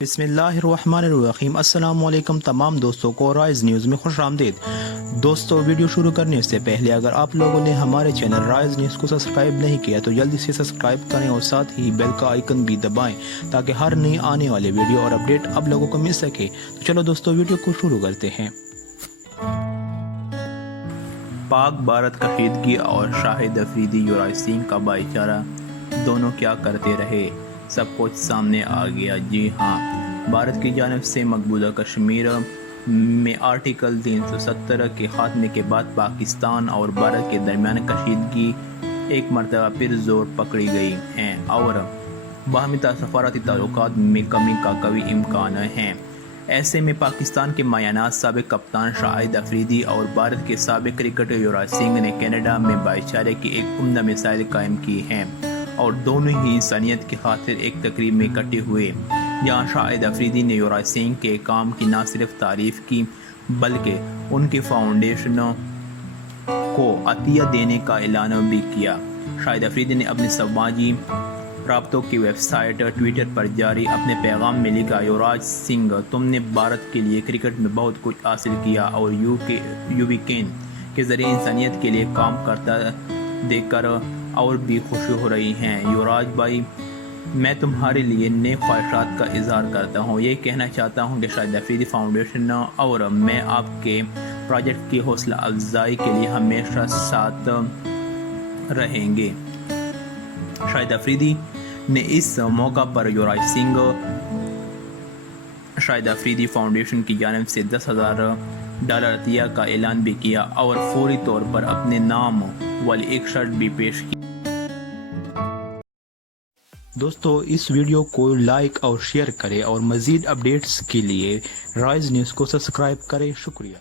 बिस्मिल्लाहिर्रहमानिर्रहीम। अस्सलाम वालेकुम तमाम दोस्तों को राइज न्यूज़ में खुश आमदीद। दोस्तों, वीडियो शुरू करने से पहले अगर आप लोगों ने हमारे चैनल राइज न्यूज़ को सब्सक्राइब नहीं किया तो जल्दी से सब्सक्राइब करें और साथ ही बेल का आइकन भी दबाएं ताकि हर नई आने वाले वीडियो और अपडेट आप लोगों को मिल सके। तो चलो दोस्तों, वीडियो को शुरू करते हैं। पाक भारत कशीदगी और शाहिद अफरीदी युवराज सिंह का भाईचारा दोनों क्या करते रहे, सब कुछ सामने आ गया। जी हाँ, भारत की जानिब से मकबूजा कश्मीर में आर्टिकल 370 के खात्मे के बाद पाकिस्तान और भारत के दरमियान कशीदगी एक मरतबा फिर जोर पकड़ी गई है और बाहमी सफारती ताल्लुकात में कमी का कभी इम्कान है। ऐसे में पाकिस्तान के मायानात साबिक कप्तान शाहिद अफरीदी और भारत के साबिक क्रिकेटर युवराज सिंह ने कनाडा में भाईचारे की एक उम्दा मिसाइल कायम की है और दोनों ही इंसानियत की खातिर एक तकरीब में इकट्ठे हुए, जहाँ शाहिद अफरीदी ने युवराज सिंह के काम की न सिर्फ तारीफ की बल्कि उनकी फाउंडेशन को अतिया देने का ऐलान भी किया। शाहिद अफरीदी ने अपने समाजी राब्तों की वेबसाइट ट्विटर पर जारी अपने पैगाम में लिखा, युवराज सिंह, तुमने भारत के लिए क्रिकेट में बहुत कुछ हासिल किया और यूवीकेन के जरिए इंसानियत के लिए काम करता देखकर और भी खुशी हो रही हैं। युवराज भाई, मैं तुम्हारे लिए नेक ख्वाहिशात का इजहार करता हूँ। ये कहना चाहता हूँ कि शाहिद अफरीदी फाउंडेशन और मैं आपके प्रोजेक्ट की हौसला अफजाई के लिए हमेशा साथ रहेंगे। शाहिद अफरीदी ने इस मौका पर युवराज सिंह शाहिद अफरीदी फाउंडेशन की जानिब से $10,000 अतिया का ऐलान भी किया और फौरी तौर पर अपने नाम वाली एक शर्ट भी पेश की। दोस्तों, इस वीडियो को लाइक और शेयर करें और मज़ीद अपडेट्स के लिए राइज न्यूज़ को सब्सक्राइब करें। शुक्रिया।